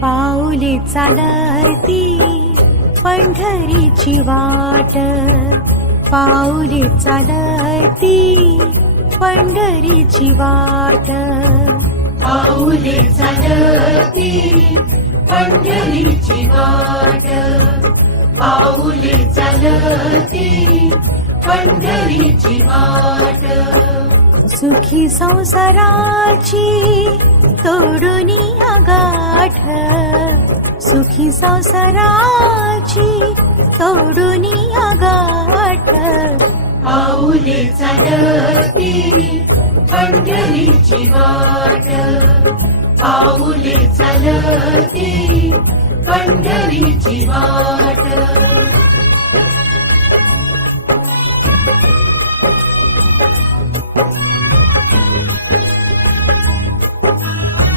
पाऊले चालती पंढरीची वाट, पाऊले चालती पंढरीची वाट, पाऊले चालती पंढरीची वाट, पाऊले चालती पंढरीची वाट. सुखी संसाराची तोडून गाठ, सुखी संसाराची तोडून गाठ. पाऊले चालती पंढरीची वाट, पाऊले चालती पंढरीची वाट.